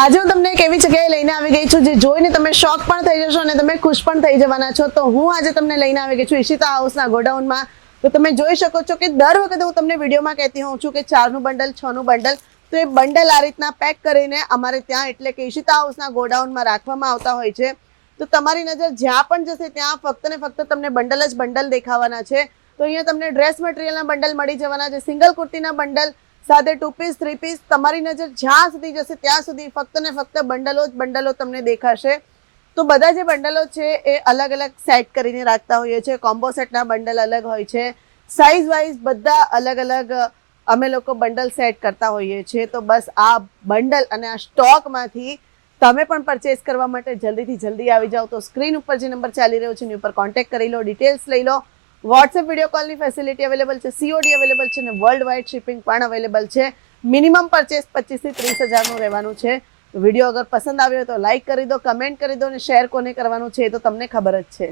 આજે હું તમને એક એવી જગ્યાએ લઈને આવી ગઈ છું જે જોઈને તમે શોક પણ થઈ જશો અને તમે ખુશ પણ થઈ જવાના છો. તો હું આજે તમને લઈને આવી ગઈ છું ઈશિતા હાઉસના ગોડાઉનમાં. તો તમે જોઈ શકો છો કે દર વખતે હું તમને વિડીયોમાં કહેતી હોઉં છું કે 4નું બંડલ 6નું બંડલ, તો એ બંડલ આ રીતના પેક કરીને અમારે ત્યાં એટલે કે ઈશિતા હાઉસના ગોડાઉનમાં રાખવામાં આવતા હોય છે. તો તમારી નજર જ્યાં પણ જશે ત્યાં ફક્ત ને ફક્ત તમને બંડલ જ બંડલ દેખાવાના છે. તો અહીંયા તમને ડ્રેસ મટીરિયલના બંડલ મળી જવાના છે, સિંગલ કુર્તીના બંડલ સાથે 2 પીસ 3 પીસ. તમારી નજર જ્યાં સુધી જશે ત્યાં સુધી ફક્ત ને ફક્ત બંડલો જ બંડલો તમને દેખાશે. તો બધા જે બંડલો છે એ અલગ અલગ સેટ કરીને રાખતા હોઈએ છીએ. કોમ્બો સેટના બંડલ અલગ હોય છે, સાઇઝ વાઇઝ બધા અલગ અલગ અમે લોકો બંડલ સેટ કરતા હોઈએ છીએ. તો બસ આ બંડલ અને આ સ્ટોકમાંથી તમે પણ પરચેસ કરવા માટે જલ્દીથી જલ્દી આવી જાઓ. તો સ્ક્રીન ઉપર જે નંબર ચાલી રહ્યો છે એની ઉપર કોન્ટેક્ટ કરી લો, ડિટેલ્સ લઈ લો. વોટ્સએપ વિડીયો કોલની ફેસિલિટી અવેલેબલ છે, COD અવેલેબલ છે અને વર્લ્ડ વાઇડ શિપિંગ પણ અવેલેબલ છે. મિનિમમ પરચેસ 25 થી 30 હજારનું રહેવાનું છે. વિડીયો અગર પસંદ આવ્યો તો લાઇક કરી દો, કમેન્ટ કરી દો અને શેર કોને કરવાનું છે એ તો તમને ખબર જ છે.